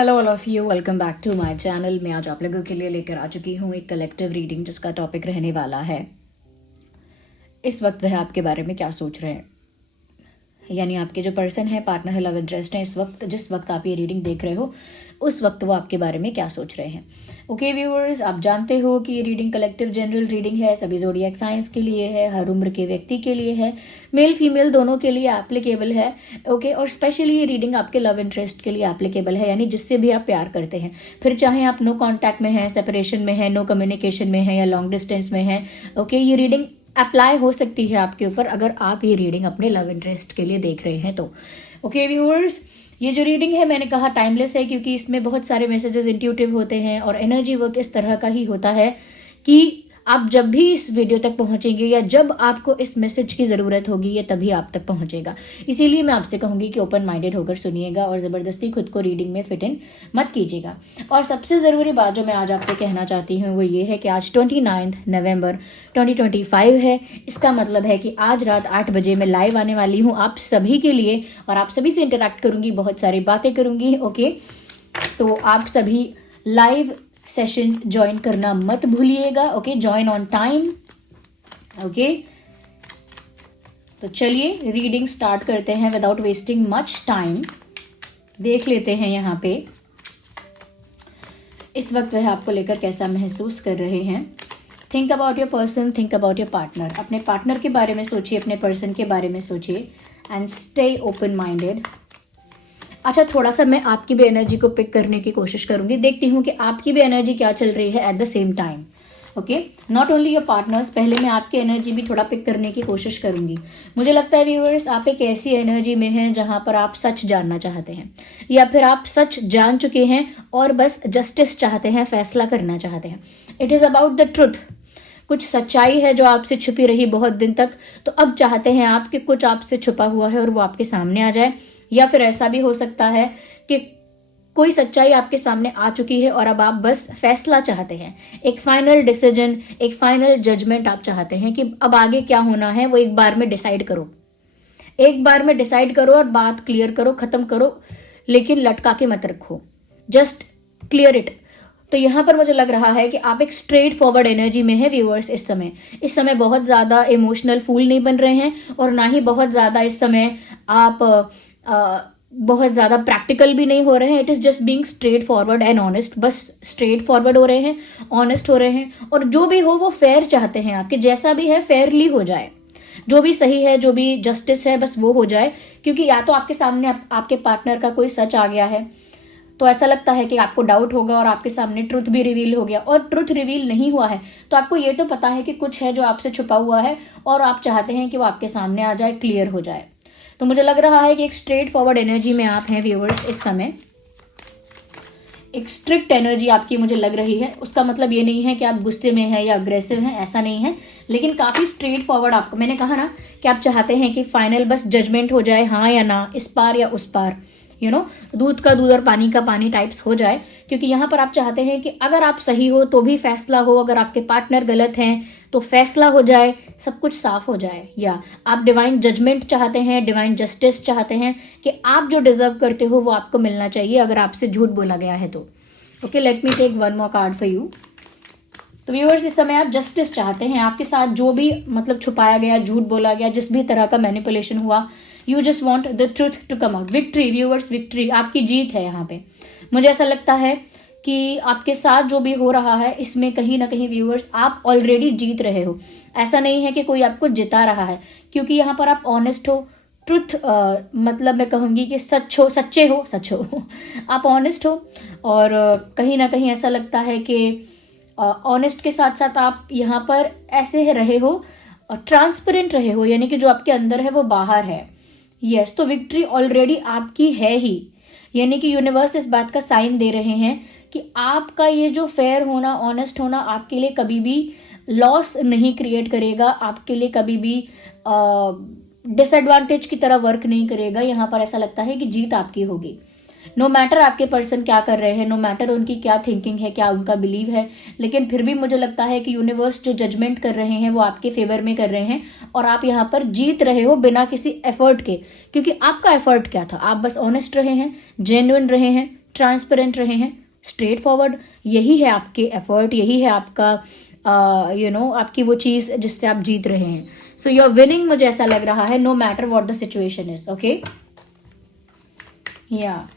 Hello all of you, welcome back to my channel. मैं आज आप लोगों के लिए लेकर आ चुकी हूँ एक कलेक्टिव रीडिंग जिसका टॉपिक रहने वाला है इस वक्त वह आपके बारे में क्या सोच रहे हैं। यानी आपके जो पर्सन है, पार्टनर है, लव इंटरेस्ट है, इस वक्त जिस वक्त आप ये रीडिंग देख रहे हो उस वक्त वो आपके बारे में क्या सोच रहे हैं। ओके व्यूअर्स, आप जानते हो कि ये रीडिंग कलेक्टिव जनरल रीडिंग है, सभी ज़ोडिएक साइंस के लिए है, हर उम्र के व्यक्ति के लिए है, मेल फीमेल दोनों के लिए एप्लीकेबल है। ओके, और स्पेशली ये रीडिंग आपके लव इंटरेस्ट के लिए एप्लीकेबल है, यानी जिससे भी आप प्यार करते हैं, फिर चाहे आप नो कॉन्टैक्ट में हैं, सेपरेशन में है, नो कम्युनिकेशन में है या लॉन्ग डिस्टेंस में है। ओके, ये रीडिंग अप्लाई हो सकती है आपके ऊपर अगर आप ये रीडिंग अपने लव इंटरेस्ट के लिए देख रहे हैं तो। ओके व्यूअर्स, ये जो रीडिंग है मैंने कहा टाइमलेस है क्योंकि इसमें बहुत सारे मैसेजेस इंट्यूटिव होते हैं और एनर्जी वर्क इस तरह का ही होता है कि आप जब भी इस वीडियो तक पहुंचेंगे या जब आपको इस मैसेज की ज़रूरत होगी ये तभी आप तक पहुंचेगा। इसीलिए मैं आपसे कहूंगी कि ओपन माइंडेड होकर सुनिएगा और ज़बरदस्ती खुद को रीडिंग में फिट इन मत कीजिएगा। और सबसे ज़रूरी बात जो मैं आज आपसे कहना चाहती हूँ वो ये है कि आज 29 नवंबर 2025 है। इसका मतलब है कि आज रात 8 बजे मैं लाइव आने वाली हूँ आप सभी के लिए और आप सभी से इंटरेक्ट करूँगी, बहुत सारी बातें करूँगी। ओके, तो आप सभी लाइव सेशन ज्वाइन करना मत भूलिएगा। Okay, join on time. Okay, तो चलिए रीडिंग स्टार्ट करते हैं विदाउट वेस्टिंग मच टाइम। देख लेते हैं यहाँ पे इस वक्त वह आपको लेकर कैसा महसूस कर रहे हैं। Think about your person, think about your partner. अपने पार्टनर के बारे में सोचिए, अपने पर्सन के बारे में सोचिए एंड स्टे ओपन माइंडेड। अच्छा, थोड़ा सा मैं आपकी भी एनर्जी को पिक करने की कोशिश करूंगी, देखती हूँ कि आपकी भी एनर्जी क्या चल रही है at the same time. Okay, not only your partners, पहले मैं आपकी एनर्जी भी थोड़ा पिक करने की कोशिश करूंगी। मुझे लगता है व्यूअर्स आप एक ऐसी एनर्जी में हैं जहां पर आप सच जानना चाहते हैं या फिर आप सच जान चुके हैं और बस जस्टिस चाहते हैं, फैसला करना चाहते हैं। It is about the truth. कुछ सच्चाई है जो आपसे छुपी रही बहुत दिन तक, तो अब चाहते हैं आप कि कुछ आपसे छुपा हुआ है और वो आपके सामने आ जाए। या फिर ऐसा भी हो सकता है कि कोई सच्चाई आपके सामने आ चुकी है और अब आप बस फैसला चाहते हैं, एक फाइनल डिसीजन, एक फाइनल जजमेंट आप चाहते हैं कि अब आगे क्या होना है वो एक बार में डिसाइड करो। एक बार में डिसाइड करो और बात क्लियर करो, खत्म करो, लेकिन लटका के मत रखो, जस्ट क्लियर इट। तो यहाँ पर मुझे लग रहा है कि आप एक स्ट्रेट फॉरवर्ड एनर्जी में है व्यूअर्स। इस समय बहुत ज़्यादा इमोशनल फूल नहीं बन रहे हैं और ना ही बहुत ज़्यादा इस समय आप बहुत ज़्यादा प्रैक्टिकल भी नहीं हो रहे हैं। It is just being straight forward and honest. बस स्ट्रेट फॉरवर्ड हो रहे हैं, ऑनेस्ट हो रहे हैं और जो भी हो वो फेयर चाहते हैं आपके, जैसा भी है फेयरली हो जाए, जो भी सही है, जो भी जस्टिस है बस वो हो जाए। क्योंकि या तो आपके सामने आपके पार्टनर का कोई सच आ गया है तो ऐसा लगता है कि आपको डाउट होगा और आपके सामने ट्रुथ भी रिवील हो गया, और ट्रुथ रिवील नहीं हुआ है तो आपको ये तो पता है कि कुछ है जो आपसे छुपा हुआ है और आप चाहते हैं कि वो आपके सामने आ जाए, क्लियर हो जाए। तो मुझे लग रहा है कि एक स्ट्रेट फॉरवर्ड एनर्जी में आप हैं व्यूअर्स इस समय। एक स्ट्रिक्ट एनर्जी आपकी मुझे लग रही है। उसका मतलब ये नहीं है कि आप गुस्से में हैं या अग्रेसिव हैं, ऐसा नहीं है, लेकिन काफ़ी स्ट्रेट फॉरवर्ड आपको, मैंने कहा ना कि आप चाहते हैं कि फाइनल बस जजमेंट हो जाए, हाँ या ना, इस पार या उस पार, दूध का दूध और पानी का पानी टाइप्स हो जाए। क्योंकि यहाँ पर आप चाहते हैं कि अगर आप सही हो तो भी फैसला हो, अगर आपके पार्टनर गलत हैं तो फैसला हो जाए, सब कुछ साफ हो जाए। या आप डिवाइन जजमेंट चाहते हैं, डिवाइन जस्टिस चाहते हैं कि आप जो डिजर्व करते हो वो आपको मिलना चाहिए अगर आपसे झूठ बोला गया है तो। Okay, let me take one more card for you. तो व्यूअर्स इस समय आप जस्टिस चाहते हैं। आपके साथ जो भी मतलब छुपाया गया, झूठ बोला गया, जिस भी तरह का मैनिपुलेशन हुआ, you just want the truth to come out. Victory viewers, victory, आपकी जीत है यहाँ पे। मुझे ऐसा लगता है कि आपके साथ जो भी हो रहा है इसमें कहीं ना कहीं व्यूअर्स आप ऑलरेडी जीत रहे हो। ऐसा नहीं है कि कोई आपको जिता रहा है, क्योंकि यहाँ पर आप ऑनेस्ट हो, ट्रुथ मतलब मैं कहूँगी कि सच्चे हो आप ऑनेस्ट हो और कहीं ना कहीं ऐसा लगता है कि ऑनेस्ट के साथ साथ आप यहाँ पर ऐसे रहे हो, ट्रांसपेरेंट रहे हो, यानी कि जो आपके अंदर है वो बाहर है। यस, तो विक्ट्री ऑलरेडी आपकी है ही, यानी कि यूनिवर्स इस बात का साइन दे रहे हैं कि आपका ये जो फेयर होना, ऑनेस्ट होना आपके लिए कभी भी लॉस नहीं क्रिएट करेगा, आपके लिए कभी भी डिसएडवांटेज की तरह वर्क नहीं करेगा। यहाँ पर ऐसा लगता है कि जीत आपकी होगी। नो मैटर आपके पर्सन क्या कर रहे हैं, नो मैटर उनकी क्या थिंकिंग है, क्या उनका बिलीव है, लेकिन फिर भी मुझे लगता है कि यूनिवर्स जो जजमेंट कर रहे हैं वो आपके फेवर में कर रहे हैं और आप यहाँ पर जीत रहे हो बिना किसी एफर्ट के। क्योंकि आपका एफर्ट क्या था, आप बस ऑनेस्ट रहे हैं, जेन्युइन रहे हैं, ट्रांसपेरेंट रहे हैं, स्ट्रेट फॉरवर्ड। यही है आपके एफर्ट, यही है आपका आपकी वो चीज़ जिससे आप जीत रहे हैं। सो यू आर विनिंग, मुझे ऐसा लग रहा है, no matter what the situation is. Okay, या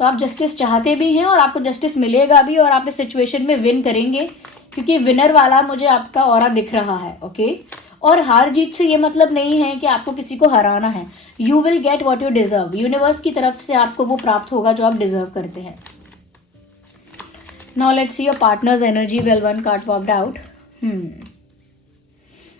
तो आप जस्टिस चाहते भी हैं और आपको जस्टिस मिलेगा भी, और आप इस सिचुएशन में विन करेंगे, क्योंकि विनर वाला मुझे आपका ऑरा दिख रहा है। ओके, और हार जीत से ये मतलब नहीं है कि आपको किसी को हराना है। You will get what you deserve, universe की तरफ से आपको वो प्राप्त होगा जो आप डिजर्व करते हैं। Now let's see your partners energy. Well, one card popped out.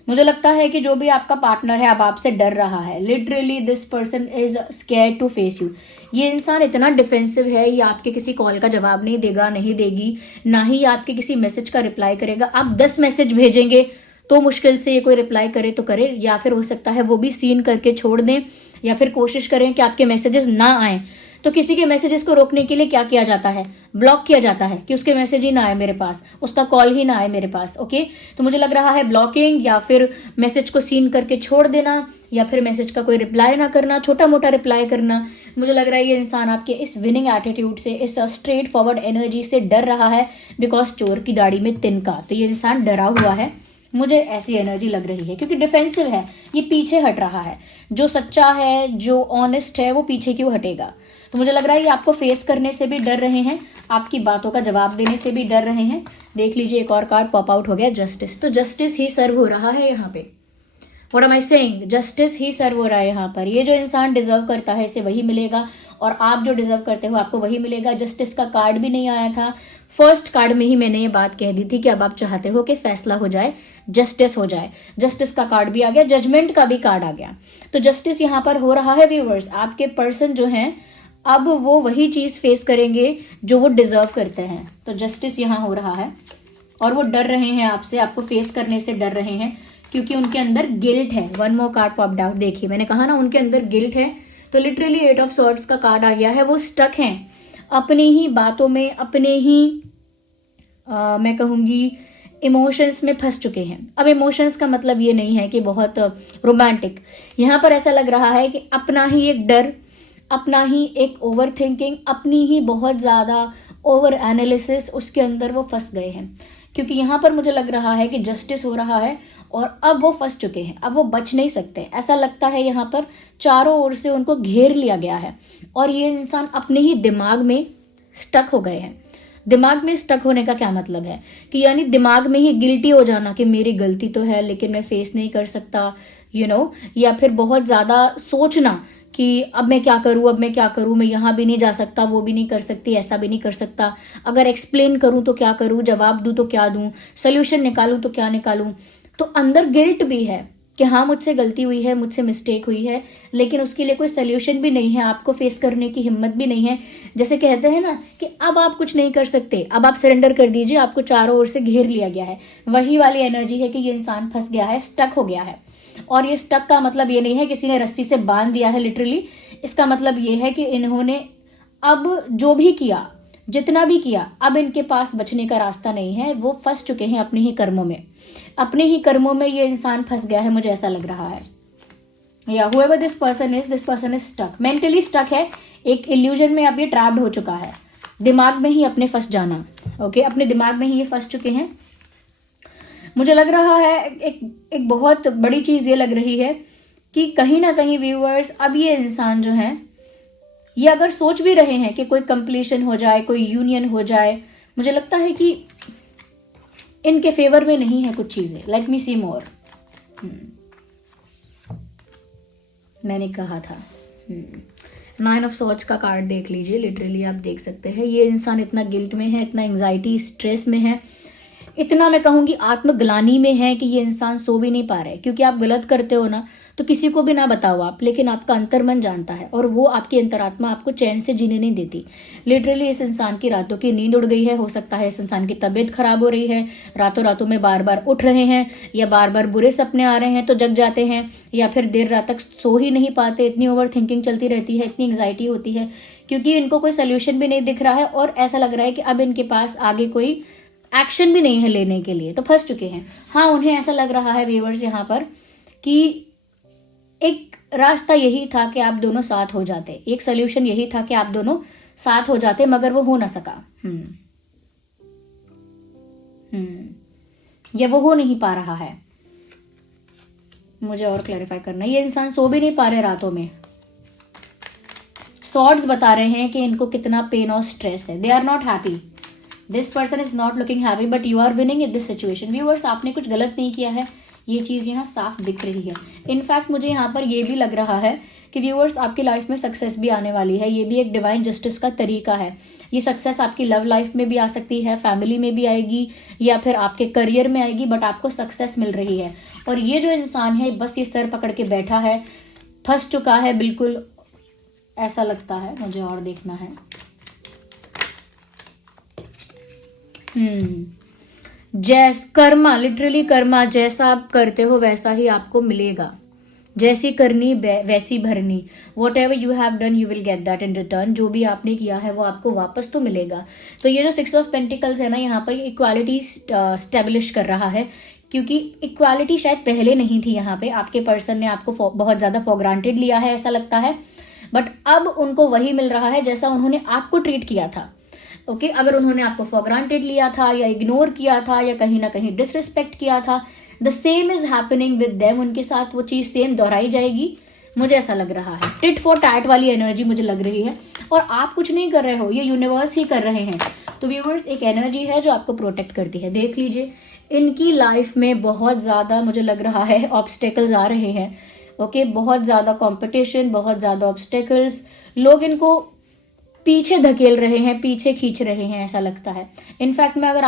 मुझे लगता है कि जो भी आपका पार्टनर है अब आपसे डर रहा है। Literally this person is scared to face you. ये इंसान इतना डिफेंसिव है, ये आपके किसी कॉल का जवाब नहीं देगा, नहीं देगी, ना ही आपके किसी मैसेज का रिप्लाई करेगा। आप 10 मैसेज भेजेंगे तो मुश्किल से ये कोई रिप्लाई करे तो करे, या फिर हो सकता है वो भी सीन करके छोड़ दें, या फिर कोशिश करें कि आपके मैसेजेस ना आए। तो किसी के मैसेजेस को रोकने के लिए क्या किया जाता है? ब्लॉक किया जाता है कि उसके मैसेज ही ना आए मेरे पास, उसका कॉल ही ना आए मेरे पास। ओके, तो मुझे लग रहा है ब्लॉकिंग, या फिर मैसेज को सीन करके छोड़ देना, या फिर मैसेज का कोई रिप्लाई ना करना, छोटा मोटा रिप्लाई करना। मुझे लग रहा है ये इंसान आपके इस विनिंग एटीट्यूड से, इस स्ट्रेट फॉरवर्ड एनर्जी से डर रहा है, बिकॉज चोर की दाढ़ी में तिनका। तो ये इंसान डरा हुआ है, मुझे ऐसी एनर्जी लग रही है, क्योंकि डिफेंसिव है, ये पीछे हट रहा है। जो सच्चा है, जो ऑनेस्ट है, वो पीछे क्यों हटेगा? तो मुझे लग रहा है ये आपको फेस करने से भी डर रहे हैं, आपकी बातों का जवाब देने से भी डर रहे हैं। देख लीजिए, एक और कार्ड पॉप आउट हो गया, जस्टिस। तो जस्टिस ही सर्व हो रहा है यहाँ पे। What am I saying? Justice ही सर्व हो रहा है यहाँ पर। ये जो इंसान डिजर्व करता है इसे वही मिलेगा, और आप जो डिजर्व करते हो आपको वही मिलेगा। जस्टिस का कार्ड भी नहीं आया था, फर्स्ट कार्ड में ही मैंने ये बात कह दी थी कि अब आप चाहते हो कि फैसला हो जाए, जस्टिस हो जाए। जस्टिस का कार्ड भी आ गया, जजमेंट का भी कार्ड आ गया। तो जस्टिस यहाँ पर हो रहा है व्यूअर्स। आपके पर्सन जो हैं अब वो वही चीज फेस करेंगे जो वो डिजर्व करते हैं। तो जस्टिस यहाँ हो रहा है, और वो डर रहे हैं आपसे, आपको फेस करने से डर रहे हैं, क्योंकि उनके अंदर गिल्ट है। One more card popped out. देखिए, मैंने कहा ना उनके अंदर गिल्ट है। तो लिटरली 8 ऑफ सॉर्ड्स का कार्ड आ गया है। वो स्टक हैं अपनी ही बातों में, अपने ही मैं कहूँगी इमोशंस में फंस चुके हैं। अब इमोशंस का मतलब ये नहीं है कि बहुत रोमांटिक, यहाँ पर ऐसा लग रहा है कि अपना ही एक डर, अपना ही एक ओवर थिंकिंग, अपनी ही बहुत ज़्यादा ओवर एनालिसिस, उसके अंदर वो फंस गए हैं। क्योंकि यहाँ पर मुझे लग रहा है कि जस्टिस हो रहा है और अब वो फंस चुके हैं, अब वो बच नहीं सकते। ऐसा लगता है यहाँ पर चारों ओर से उनको घेर लिया गया है, और ये इंसान अपने ही दिमाग में स्टक हो गए हैं। दिमाग में स्टक होने का क्या मतलब है कि यानी दिमाग में ही गिल्टी हो जाना कि मेरी गलती तो है लेकिन मैं फेस नहीं कर सकता, या फिर बहुत ज़्यादा सोचना कि अब मैं क्या करूँ, अब मैं क्या करूँ, मैं यहाँ भी नहीं जा सकता, वो भी नहीं कर सकती, ऐसा भी नहीं कर सकता, अगर एक्सप्लेन करूँ तो क्या करूँ, जवाब दूँ तो क्या दूँ, सोल्यूशन निकालूँ तो क्या निकालूँ। तो अंदर गिल्ट भी है कि हाँ मुझसे गलती हुई है, मुझसे मिस्टेक हुई है, लेकिन उसके लिए कोई सोल्यूशन भी नहीं है, आपको फेस करने की हिम्मत भी नहीं है। जैसे कहते हैं ना कि अब आप कुछ नहीं कर सकते, अब आप सरेंडर कर दीजिए, आपको चारों ओर से घेर लिया गया है। वही वाली एनर्जी है कि ये इंसान फंस गया है, स्टक हो गया है। और ये स्टक का मतलब ये नहीं है किसी ने रस्सी से बांध दिया है लिटरली। इसका मतलब ये है कि इन्होंने अब जो भी किया, जितना भी किया, अब इनके पास बचने का रास्ता नहीं है। वो फंस चुके हैं अपने ही कर्मों में, अपने ही कर्मों में ये इंसान फंस गया है, मुझे ऐसा लग रहा है। या whoever this person is stuck, mentally stuck है, एक इल्यूजन में अब ये ट्रैप्ड हो चुका है, दिमाग में ही अपने फंस जाना। ओके, अपने दिमाग में ही ये फंस चुके हैं। मुझे लग रहा है एक बहुत बड़ी चीज़ ये लग रही है कि कहीं ना कहीं व्यूअर्स, अब ये इंसान जो हैं ये अगर सोच भी रहे हैं कि कोई कंप्लीशन हो जाए, कोई यूनियन हो जाए, मुझे लगता है कि इनके फेवर में नहीं है कुछ चीज़ें। लेट मी सी मोर। मैंने कहा था 9 ऑफ सॉर्ड्स का कार्ड देख लीजिए। लिटरली आप देख सकते हैं ये इंसान इतना गिल्ट में है, इतना एंग्जाइटी स्ट्रेस में है, इतना मैं कहूँगी आत्मग्लानी में है कि ये इंसान सो भी नहीं पा रहे। क्योंकि आप गलत करते हो ना तो किसी को भी ना बताओ आप, लेकिन आपका अंतर्मन जानता है, और वो आपकी अंतरात्मा आपको चैन से जीने नहीं देती। लिटरली इस इंसान की रातों की नींद उड़ गई है। हो सकता है इस इंसान की तबीयत खराब हो रही है, रातों रातों में बार बार उठ रहे हैं, या बार बार बुरे सपने आ रहे हैं तो जग जाते हैं, या फिर देर रात तक सो ही नहीं पाते, इतनी ओवर थिंकिंग चलती रहती है, इतनी एंग्जाइटी होती है, क्योंकि इनको कोई सोल्यूशन भी नहीं दिख रहा है, और ऐसा लग रहा है कि अब इनके पास आगे कोई एक्शन भी नहीं है लेने के लिए, तो फंस चुके हैं। हाँ, उन्हें ऐसा लग रहा है व्यूअर्स यहाँ पर कि एक रास्ता यही था कि आप दोनों साथ हो जाते, एक सोल्यूशन यही था कि आप दोनों साथ हो जाते मगर वो हो ना सका। या वो हो नहीं पा रहा है। मुझे और क्लैरिफाई करना है, ये इंसान सो भी नहीं पा रहे रातों में। सॉर्ड्स बता रहे हैं कि इनको कितना पेन और स्ट्रेस है। They are not happy, this person is not looking happy but you are winning in this situation. Viewers, आपने कुछ गलत नहीं किया है, ये चीज़ यहाँ साफ दिख रही है। इनफैक्ट मुझे यहाँ पर ये भी लग रहा है कि व्यूअर्स आपकी लाइफ में सक्सेस भी आने वाली है। ये भी एक डिवाइन जस्टिस का तरीका है। ये सक्सेस आपकी लव लाइफ में भी आ सकती है, फैमिली में भी आएगी, या फिर आपके करियर में आएगी, बट आपको सक्सेस मिल रही है। और ये जो इंसान है बस ये सर पकड़ के बैठा है, फंस चुका है बिल्कुल, ऐसा लगता है। मुझे और देखना है। कर्मा, लिटरली कर्मा, जैसा आप करते हो वैसा ही आपको मिलेगा। जैसी करनी वैसी भरनी। What ever you have done you will get that in return. जो भी आपने किया है वो आपको वापस तो मिलेगा। तो ये जो 6 ऑफ पेंटिकल्स है ना, यहाँ पर इक्वालिटी स्टेब्लिश कर रहा है, क्योंकि इक्वालिटी शायद पहले नहीं थी। यहाँ पे आपके पर्सन ने आपको बहुत ज़्यादा फॉर ग्रांटेड लिया है ऐसा लगता है, बट अब उनको वही मिल रहा है जैसा उन्होंने आपको ट्रीट किया था। ओके, अगर उन्होंने आपको फॉर ग्रांटेड लिया था या इग्नोर किया था या कहीं ना कहीं डिसरिस्पेक्ट किया था, the same is happening with them. उनके साथ वो चीज़ सेम दोहराई जाएगी, मुझे ऐसा लग रहा है। टिट फॉर टैट वाली एनर्जी मुझे लग रही है, और आप कुछ नहीं कर रहे हो, ये यूनिवर्स ही कर रहे हैं। तो व्यूअर्स, एक एनर्जी है जो आपको प्रोटेक्ट करती है। देख लीजिए, इनकी लाइफ में बहुत ज़्यादा मुझे लग रहा है ऑब्स्टेकल्स आ रहे हैं। ओके, बहुत ज़्यादा कॉम्पिटिशन, बहुत ज़्यादा ऑब्स्टेकल्स, लोग इनको पीछे धकेल रहे हैं, पीछे खींच रहे हैं, ऐसा लगता है। इनफैक्ट मैं अगर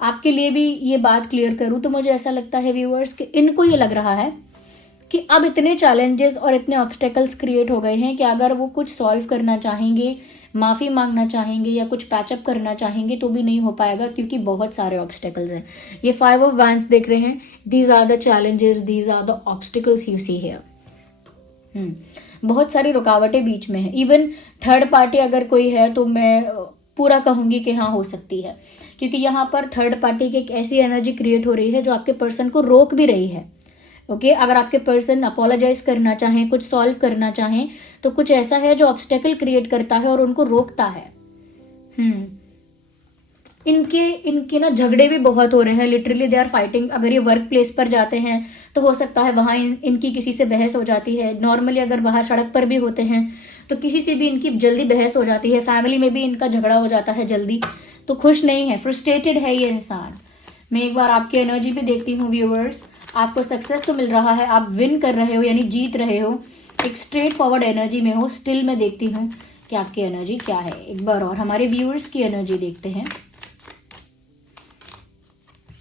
आपके लिए भी ये बात क्लियर करूं तो मुझे ऐसा लगता है व्यूअर्स कि इनको ये लग रहा है कि अब इतने चैलेंजेस और इतने ऑब्स्टेकल्स क्रिएट हो गए हैं कि अगर वो कुछ सॉल्व करना चाहेंगे, माफ़ी मांगना चाहेंगे या कुछ पैचअप करना चाहेंगे तो भी नहीं हो पाएगा, क्योंकि बहुत सारे ऑब्स्टेकल्स हैं। ये 5 ऑफ वैंड्स देख रहे हैं, these are the challenges, these are the obstacles you see here. बहुत सारी रुकावटें बीच में है। इवन थर्ड पार्टी अगर कोई है तो मैं पूरा कहूंगी कि हाँ, हो सकती है, क्योंकि यहाँ पर थर्ड पार्टी की एक ऐसी एनर्जी क्रिएट हो रही है जो आपके पर्सन को रोक भी रही है। ओके, अगर आपके पर्सन अपोलोजाइज करना चाहें, कुछ सॉल्व करना चाहें, तो कुछ ऐसा है जो ऑब्स्टेकल क्रिएट करता है और उनको रोकता है। इनके ना झगड़े भी बहुत हो रहे हैं, लिटरली दे आर फाइटिंग। अगर ये वर्क प्लेस पर जाते हैं तो हो सकता है वहाँ इनकी किसी से बहस हो जाती है। नॉर्मली अगर बाहर सड़क पर भी होते हैं तो किसी से भी इनकी जल्दी बहस हो जाती है। फैमिली में भी इनका झगड़ा हो जाता है जल्दी। तो खुश नहीं है, फ्रस्ट्रेटेड है ये इंसान। मैं एक बार आपकी एनर्जी भी देखती हूँ व्यूअर्स। आपको सक्सेस तो मिल रहा है, आप विन कर रहे हो, यानी जीत रहे हो, एक स्ट्रेट फॉरवर्ड एनर्जी में हो। स्टिल मैं देखती हूँ कि आपकी एनर्जी क्या है। एक बार और हमारे व्यूअर्स की एनर्जी देखते हैं।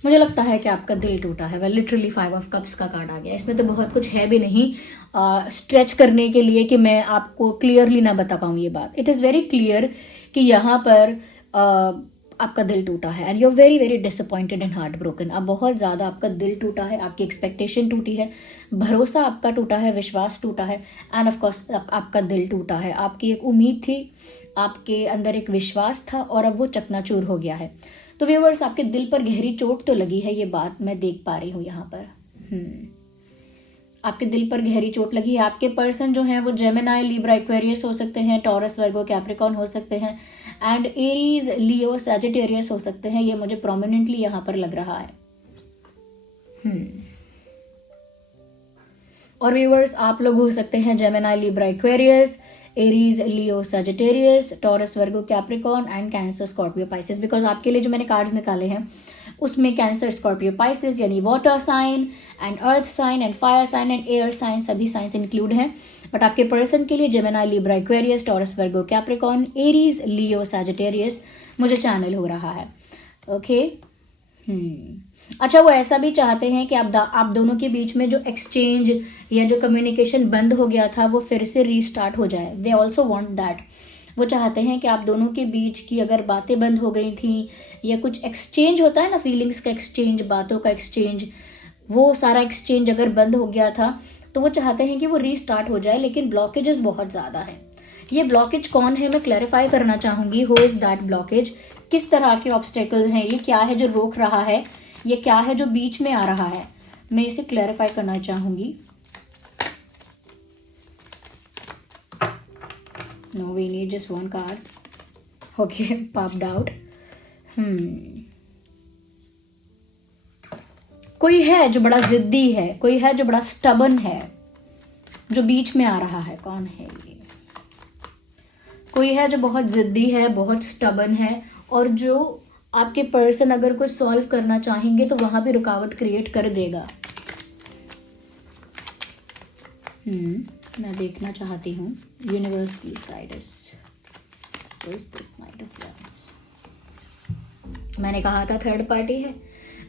मुझे लगता है कि आपका दिल टूटा है। वेल, लिटरली 5 ऑफ कप्स का कार्ड आ गया। इसमें तो बहुत कुछ है भी नहीं स्ट्रेच करने के लिए कि मैं आपको क्लियरली ना बता पाऊँ ये बात। इट इज़ वेरी क्लियर कि यहाँ पर आपका दिल टूटा है and you are very very disappointed and heart broken. अब बहुत ज़्यादा आपका दिल टूटा है, आपकी एक्सपेक्टेशन टूटी है, भरोसा आपका टूटा है, विश्वास टूटा है, एंड ऑफ कोर्स आपका दिल टूटा है। आपकी एक उम्मीद थी, आपके अंदर एक विश्वास था, और अब वो चकनाचूर हो गया है। तो व्यूअर्स, आपके दिल पर गहरी चोट तो लगी है, ये बात मैं देख पा रही हूँ यहाँ पर। आपके दिल पर गहरी चोट लगी है। आपके पर्सन जो हैं वो जेमिनाई, लिब्रा, एक्वेरियस हो सकते हैं, टॉरस, वर्गो, कैप्रिकॉर्न हो सकते हैं, एंड एरीज, लियो, सैजिटेरियस हो सकते हैं। ये मुझे प्रोमिनेंटली यहाँ पर लग रहा है। और व्यूअर्स, आप लोग हो सकते हैं Gemini, Libra, Aquarius, Aries, Leo, Sagittarius, Taurus, Virgo, Capricorn and Cancer, Scorpio, Pisces. Because आपके लिए जो मैंने कार्ड्स निकाले हैं उसमें कैंसर, स्कॉर्पियो, पाइसेस यानी water sign and earth sign and fire sign and air sign, सभी साइंस इंक्लूड हैं। बट आपके पर्सन के लिए Gemini, Libra, Aquarius, Taurus, Virgo, Capricorn, Aries, Leo, Sagittarius मुझे चैनल हो रहा है। ओके, अच्छा, वो ऐसा भी चाहते हैं कि आप दोनों के बीच में जो एक्सचेंज या जो कम्युनिकेशन बंद हो गया था वो फिर से रीस्टार्ट हो जाए। They also want that. वो चाहते हैं कि आप दोनों के बीच की अगर बातें बंद हो गई थी या कुछ एक्सचेंज होता है ना, फीलिंग्स का एक्सचेंज, बातों का एक्सचेंज, वो सारा एक्सचेंज अगर बंद हो गया था तो वो चाहते हैं कि वो रीस्टार्ट हो जाए। लेकिन ब्लॉकेजेस बहुत ज़्यादा हैं। ये ब्लॉकेज कौन है मैं क्लैरिफाई करना चाहूँगी। Who is that blockage? किस तरह के ऑब्स्टेकल्स हैं ये? क्या है जो रोक रहा है? ये क्या है जो बीच में आ रहा है? मैं इसे क्लैरिफाई करना चाहूँगी। No, we need just one card. Okay, popped out. कोई है जो बड़ा जिद्दी है, कोई है जो बड़ा स्टबन है, जो बीच में आ रहा है. कौन है ये? कोई है जो बहुत जिद्दी है, बहुत स्टबन है, और जो आपके पर्सन अगर कोई सॉल्व करना चाहेंगे तो वहां भी रुकावट क्रिएट कर देगा. मैं देखना चाहती हूँ यूनिवर्स की गाइडेंस. मैंने कहा था थर्ड पार्टी है.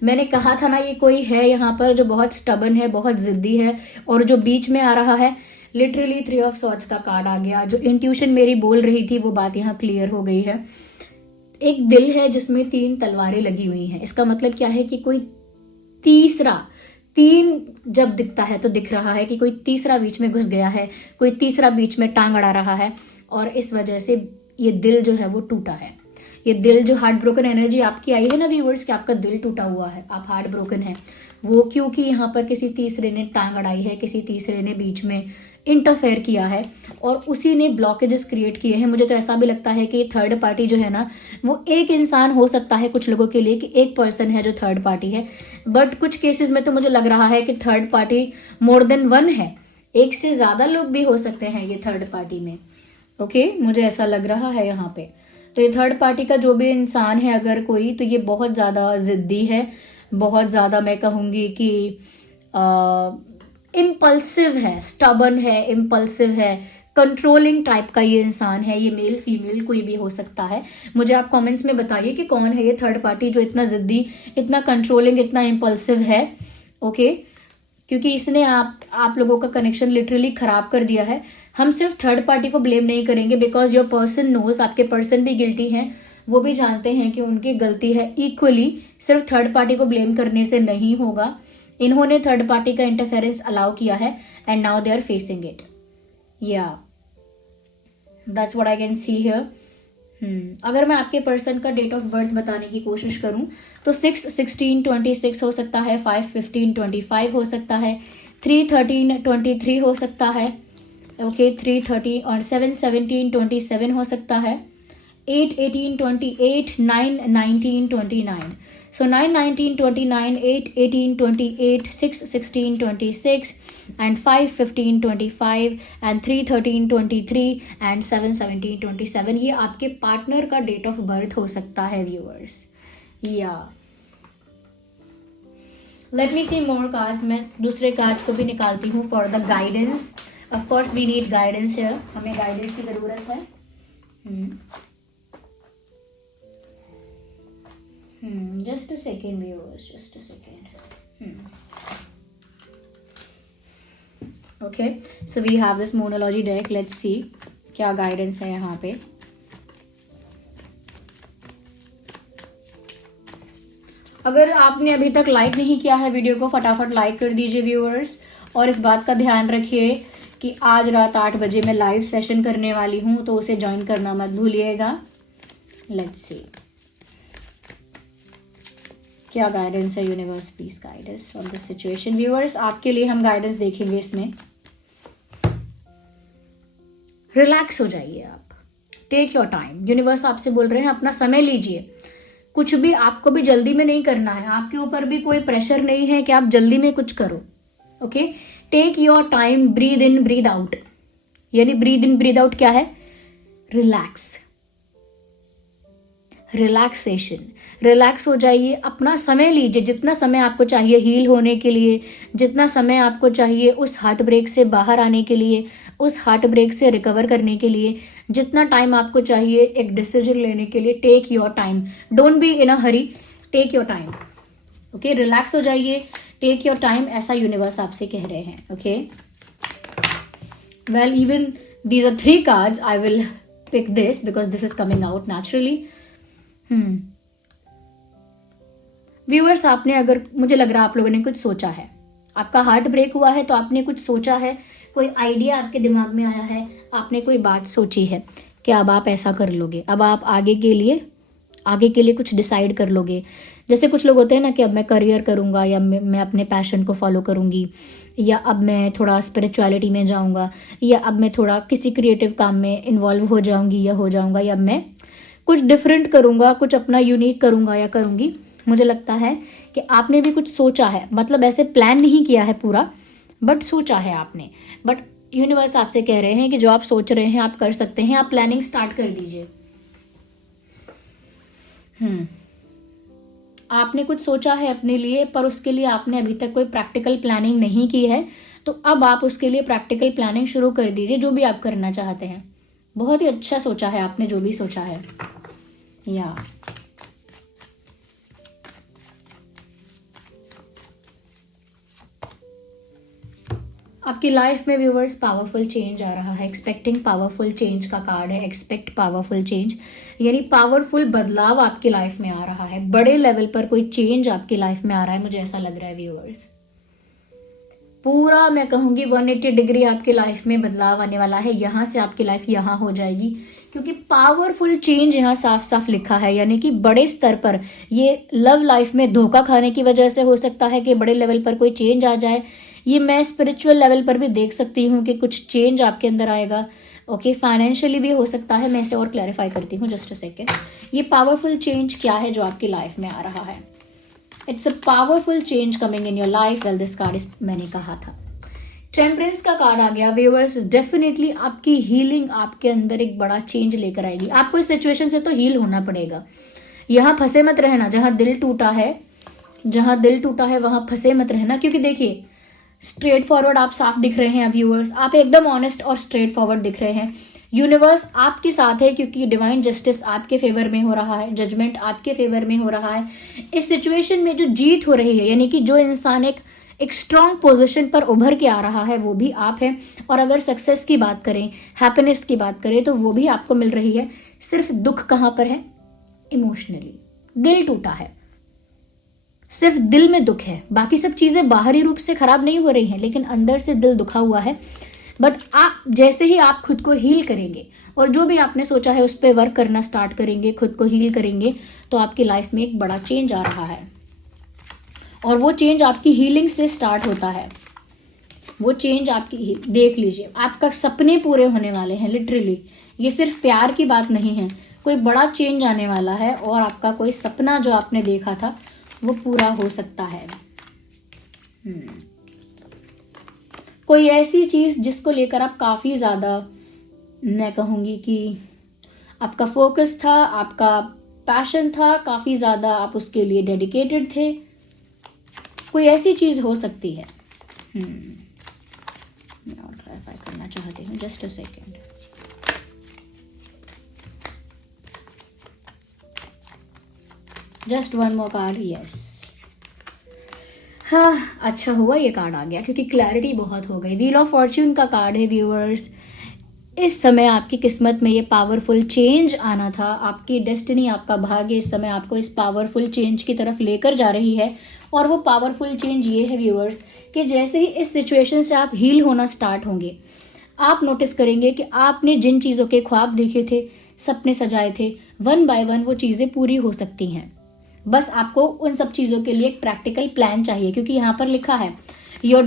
मैंने कहा था ना ये कोई है यहाँ पर जो बहुत स्टबन है, बहुत जिद्दी है, और जो बीच में आ रहा है. लिटरली 3 ऑफ सॉर्ड्स का कार्ड आ गया. जो इंट्यूशन मेरी बोल रही थी वो बात यहाँ क्लियर हो गई है. एक दिल है जिसमें 3 तलवारें लगी हुई हैं. इसका मतलब क्या है कि कोई तीसरा, 3 जब दिखता है तो दिख रहा है कि कोई तीसरा बीच में घुस गया है, कोई तीसरा बीच में टांग अड़ा रहा है, और इस वजह से ये दिल जो है वो टूटा है. ये दिल जो हार्ट ब्रोकन एनर्जी आपकी आई है ना व्यूअर्स, कि आपका दिल टूटा हुआ है, आप हार्ट ब्रोकन है, वो क्योंकि यहाँ पर किसी तीसरे ने टांग अड़ाई है, किसी तीसरे ने बीच में इंटरफेयर किया है, और उसी ने ब्लॉकेजेस क्रिएट किए हैं. मुझे तो ऐसा भी लगता है कि थर्ड पार्टी जो है ना वो एक इंसान हो सकता है कुछ लोगों के लिए, कि एक पर्सन है जो थर्ड पार्टी है. बट कुछ केसेस में तो मुझे लग रहा है कि थर्ड पार्टी मोर देन 1 है. एक से ज़्यादा लोग भी हो सकते हैं ये थर्ड पार्टी में. ओके, मुझे ऐसा लग रहा है यहाँ पे. तो ये थर्ड पार्टी का जो भी इंसान है अगर कोई, तो ये बहुत ज़्यादा ज़िद्दी है, बहुत ज़्यादा मैं कहूँगी कि इम्पल्सिव है, स्टबन है, इम्पल्सिव है, कंट्रोलिंग टाइप का ये इंसान है. ये मेल फीमेल कोई भी हो सकता है. मुझे आप कमेंट्स में बताइए कि कौन है ये थर्ड पार्टी जो इतना ज़िद्दी, इतना कंट्रोलिंग, इतना इम्पल्सिव है. ओके, क्योंकि इसने आप लोगों का कनेक्शन लिटरली ख़राब कर दिया है. हम सिर्फ थर्ड पार्टी को ब्लेम नहीं करेंगे, बिकॉज योर पर्सन नोज, आपके पर्सन भी गिल्टी हैं, वो भी जानते हैं कि उनकी गलती है. इक्वली सिर्फ थर्ड पार्टी को ब्लेम करने से नहीं होगा. इन्होंने थर्ड पार्टी का इंटरफेरेंस अलाउ किया है and now they are facing it. या that's what I can see here. अगर मैं आपके पर्सन का डेट ऑफ बर्थ बताने की कोशिश करूं तो 6/16/26 हो सकता है, 5/15/25 हो सकता है, 3/13/23 हो सकता है. ओके, 3/13 और 7/17/27 हो सकता है, 8/18/28, 9/19/29. So 9/19/29, 8/18/28, 6/16/26 and 5/15/25 and 3/13/23 and 7/17/27. ये आपके पार्टनर का डेट ऑफ बर्थ हो सकता है व्यूअर्स. या लेट मी सी मोर कार्ड्स. मैं दूसरे कार्ड्स को भी निकालती हूँ for the guidance. Of course we need guidance here. हमें गाइडेंस की ज़रूरत है. Just a second viewers, just a second. Okay, so we have this Moonology deck. Let's see क्या गाइडेंस है यहाँ पे. अगर आपने अभी तक लाइक नहीं किया है वीडियो को, फटाफट लाइक कर दीजिए व्यूअर्स. और इस बात का ध्यान रखिए कि आज रात 8 बजे मैं लाइव सेशन करने वाली हूँ, तो उसे ज्वाइन करना मत भूलिएगा. लेट्स सी क्या गाइडेंस है universe, please guidance on this situation. Viewers आपके लिए हम गाइडेंस देखेंगे इसमें. रिलैक्स हो जाइए आप, टेक योर टाइम. यूनिवर्स आपसे बोल रहे हैं अपना समय लीजिए. कुछ भी आपको भी जल्दी में नहीं करना है, आपके ऊपर भी कोई प्रेशर नहीं है कि आप जल्दी में कुछ करो. Okay, take your time, breathe in breathe out. यानी ब्रीद इन ब्रीद आउट क्या है? Relax, relaxation. रिलैक्स हो जाइए, अपना समय लीजिए, जितना समय आपको चाहिए हील होने के लिए, जितना समय आपको चाहिए उस हार्ट ब्रेक से बाहर आने के लिए, उस हार्ट ब्रेक से रिकवर करने के लिए, जितना टाइम आपको चाहिए एक डिसीजन लेने के लिए. Take your time, don't be in a hurry, take your time. Okay, relax हो जाइए, टेक योर टाइम, ऐसा यूनिवर्स आपसे कह रहे हैं. Okay, well even these are 3 cards, I will pick this because this is coming out naturally. Viewers आपने, अगर मुझे लग रहा है आप लोगों ने कुछ सोचा है, आपका हार्ट ब्रेक हुआ है तो आपने कुछ सोचा है, कोई आइडिया आपके दिमाग में आया है, आपने कोई बात सोची है कि अब आप ऐसा कर लोगे, अब आप आगे के लिए आगे के लिए कुछ डिसाइड कर लोगे। जैसे कुछ लोग होते हैं ना कि अब मैं करियर करूँगा, या मैं अपने पैशन को फॉलो करूँगी, या अब मैं थोड़ा स्पिरिचुअलिटी में जाऊँगा, या अब मैं थोड़ा किसी क्रिएटिव काम में इन्वॉल्व हो जाऊँगी या हो जाऊँगा, या मैं कुछ डिफरेंट करूँगा, कुछ अपना यूनिक करूँगा या करूँगी। मुझे लगता है कि आपने भी कुछ सोचा है, मतलब ऐसे प्लान नहीं किया है पूरा, बट सोचा है आपने। बट यूनिवर्स आपसे कह रहे हैं कि जो आप सोच रहे हैं आप कर सकते हैं, आप प्लानिंग स्टार्ट कर दीजिए। आपने कुछ सोचा है अपने लिए, पर उसके लिए आपने अभी तक कोई प्रैक्टिकल प्लानिंग नहीं की है, तो अब आप उसके लिए प्रैक्टिकल प्लानिंग शुरू कर दीजिए, जो भी आप करना चाहते हैं। बहुत ही अच्छा सोचा है आपने जो भी सोचा है। या आपकी लाइफ में व्यूवर्स पावरफुल चेंज आ रहा है। एक्सपेक्टिंग पावरफुल चेंज का कार्ड है। एक्सपेक्ट पावरफुल चेंज, यानी पावरफुल बदलाव आपकी लाइफ में आ रहा है। बड़े लेवल पर कोई चेंज आपकी लाइफ में आ रहा है, मुझे ऐसा लग रहा है व्यूवर्स। पूरा मैं कहूँगी 180 डिग्री आपकी लाइफ में बदलाव आने वाला है। यहाँ से आपकी लाइफ यहाँ हो जाएगी, क्योंकि पावरफुल चेंज यहाँ साफ साफ लिखा है, यानी कि बड़े स्तर पर। ये लव लाइफ में धोखा खाने की वजह से हो सकता है कि बड़े लेवल पर कोई चेंज आ जाए। ये मैं स्पिरिचुअल लेवल पर भी देख सकती हूँ कि कुछ चेंज आपके अंदर आएगा। ओके, फाइनेंशियली भी हो सकता है। मैं इसे और क्लैरिफाई करती हूँ, जस्ट अ सेकेंड। ये पावरफुल चेंज क्या है जो आपकी लाइफ में आ रहा है? It's a powerful change coming in your life. Well, this card is, मैंने कहा था टेम्परेंस का कार्ड आ गया। व्यूअर्स, डेफिनेटली आपकी हीलिंग आपके अंदर एक बड़ा चेंज लेकर आएगी। आपको इस सिचुएशन से तो हील होना पड़ेगा। यहाँ फंसे मत रहना, जहाँ दिल टूटा है वहाँ फंसे मत रहना, क्योंकि देखिए स्ट्रेट फॉरवर्ड आप साफ दिख रहे हैं व्यूअर्स। आप एकदम ऑनेस्ट और स्ट्रेट फॉरवर्ड दिख रहे हैं। यूनिवर्स आपके साथ है, क्योंकि डिवाइन जस्टिस आपके फेवर में हो रहा है, जजमेंट आपके फेवर में हो रहा है। इस सिचुएशन में जो जीत हो रही है, यानी कि जो इंसान एक स्ट्रांग पोजीशन पर उभर के आ रहा है, वो भी आप हैं। और अगर सक्सेस की बात करें, हैप्पीनेस की बात करें, तो वो भी आपको मिल रही है। सिर्फ दुख कहाँ पर है? इमोशनली दिल टूटा है, सिर्फ दिल में दुख है। बाकी सब चीजें बाहरी रूप से खराब नहीं हो रही हैं, लेकिन अंदर से दिल दुखा हुआ है। बट आप जैसे ही आप खुद को हील करेंगे और जो भी आपने सोचा है उस पर वर्क करना स्टार्ट करेंगे, खुद को हील करेंगे, तो आपकी लाइफ में एक बड़ा चेंज आ रहा है। और वो चेंज आपकी हीलिंग से स्टार्ट होता है। वो चेंज आपकी, देख लीजिए, आपका सपने पूरे होने वाले हैं लिटरली। ये सिर्फ प्यार की बात नहीं है, कोई बड़ा चेंज आने वाला है और आपका कोई सपना जो आपने देखा था वो पूरा हो सकता है। कोई ऐसी चीज जिसको लेकर आप काफी ज्यादा, मैं कहूंगी कि आपका फोकस था, आपका पैशन था, काफी ज्यादा आप उसके लिए डेडिकेटेड थे। कोई ऐसी चीज हो सकती है। मैं और क्लैरिफाई करना चाहती हूँ, just a second. Just one more card. Yes, हाँ, अच्छा हुआ ये कार्ड आ गया, क्योंकि क्लैरिटी बहुत हो गई। व्हील ऑफ फॉर्च्यून का कार्ड है व्यूअर्स। इस समय आपकी किस्मत में ये पावरफुल चेंज आना था। आपकी डेस्टिनी, आपका भाग्य इस समय आपको इस पावरफुल चेंज की तरफ लेकर जा रही है। और वो पावरफुल चेंज ये है व्यूअर्स कि जैसे ही इस सिचुएशन से आप हील होना स्टार्ट होंगे, आप नोटिस करेंगे कि आपने जिन चीज़ों के ख्वाब देखे थे, सपने सजाए थे, वन बाय वन वो चीज़ें पूरी हो सकती हैं। बस आपको उन सब चीज़ों के लिए एक प्रैक्टिकल प्लान चाहिए, क्योंकि यहाँ पर लिखा है your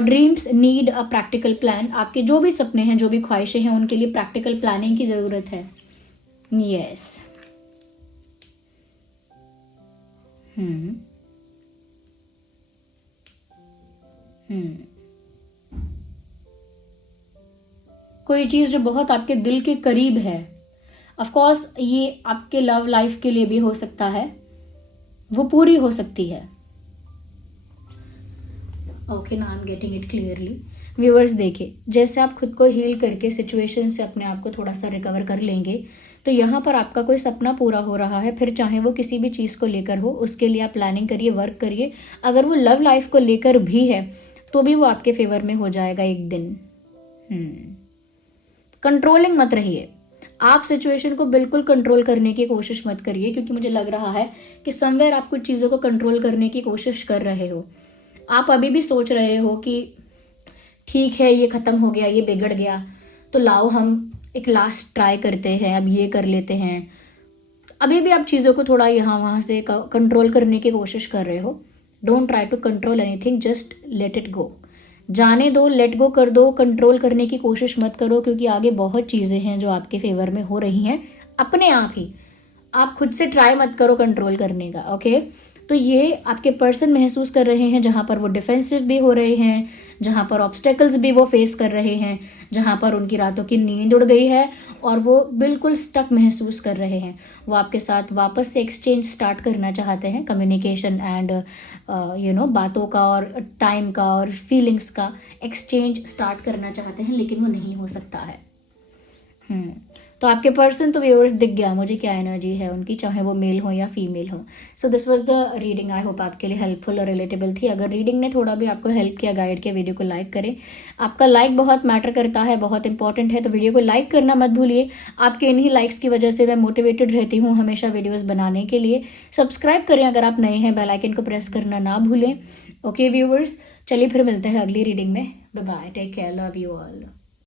dreams need a practical plan. आपके जो भी सपने हैं, जो भी ख्वाहिशें हैं, उनके लिए प्रैक्टिकल प्लानिंग की ज़रूरत है। यस। कोई चीज़ जो बहुत आपके दिल के करीब है, ऑफ कोर्स ये आपके लव लाइफ के लिए भी हो सकता है, वो पूरी हो सकती है। ओके ना, I am getting it clearly. Viewers देखिए, जैसे आप खुद को हील करके सिचुएशन से अपने आप को थोड़ा सा रिकवर कर लेंगे, तो यहाँ पर आपका कोई सपना पूरा हो रहा है, फिर चाहे वो किसी भी चीज़ को लेकर हो, उसके लिए आप प्लानिंग करिए, वर्क करिए। अगर वो लव लाइफ को लेकर भी है तो भी वो आपके फेवर में हो जाएगा एक दिन। कंट्रोलिंग मत रहिए, आप सिचुएशन को बिल्कुल कंट्रोल करने की कोशिश मत करिए, क्योंकि मुझे लग रहा है कि समवेयर आप कुछ चीज़ों को कंट्रोल करने की कोशिश कर रहे हो। आप अभी भी सोच रहे हो कि ठीक है, ये ख़त्म हो गया, ये बिगड़ गया, तो लाओ हम एक लास्ट ट्राई करते हैं, अब ये कर लेते हैं। अभी भी आप चीज़ों को थोड़ा यहाँ वहाँ से कंट्रोल करने की कोशिश कर रहे हो. Don't try to control anything, just let it go. जाने दो, लेट गो कर दो. कंट्रोल करने की कोशिश मत करो, क्योंकि आगे बहुत चीज़ें हैं जो आपके फेवर में हो रही हैं अपने आप ही. आप खुद से ट्राई मत करो कंट्रोल करने का. ओके, तो ये आपके पर्सन महसूस कर रहे हैं जहाँ पर वो डिफेंसिव भी हो रहे हैं, जहाँ पर ऑब्स्टेकल्स भी वो फेस कर रहे हैं, जहाँ पर उनकी रातों की नींद उड़ गई है और वो बिल्कुल स्टक महसूस कर रहे हैं. वो आपके साथ वापस से एक्सचेंज स्टार्ट करना चाहते हैं, कम्युनिकेशन एंड बातों का और टाइम का और फीलिंग्स का एक्सचेंज स्टार्ट करना चाहते हैं, लेकिन वो नहीं हो सकता है. तो आपके पर्सन तो व्यूअर्स दिख गया मुझे क्या एनर्जी है उनकी, चाहे वो मेल हो या फीमेल हो. So this was the reading. I hope आपके लिए हेल्पफुल और रिलेटेबल थी. अगर रीडिंग ने थोड़ा भी आपको हेल्प किया, गाइड किया, वीडियो को लाइक करें. आपका लाइक बहुत मैटर करता है, बहुत इंपॉर्टेंट है, तो वीडियो को लाइक करना मत भूलिए. आपके इन्हीं लाइक्स की वजह से मैं मोटिवेटेड रहती हूँ हमेशा वीडियोज़ बनाने के लिए. सब्सक्राइब करें अगर आप नए हैं, बेल आइकन को प्रेस करना ना भूलें. ओके व्यूअर्स, चलिए फिर मिलते हैं अगली रीडिंग में. Bye bye, take care, love you all.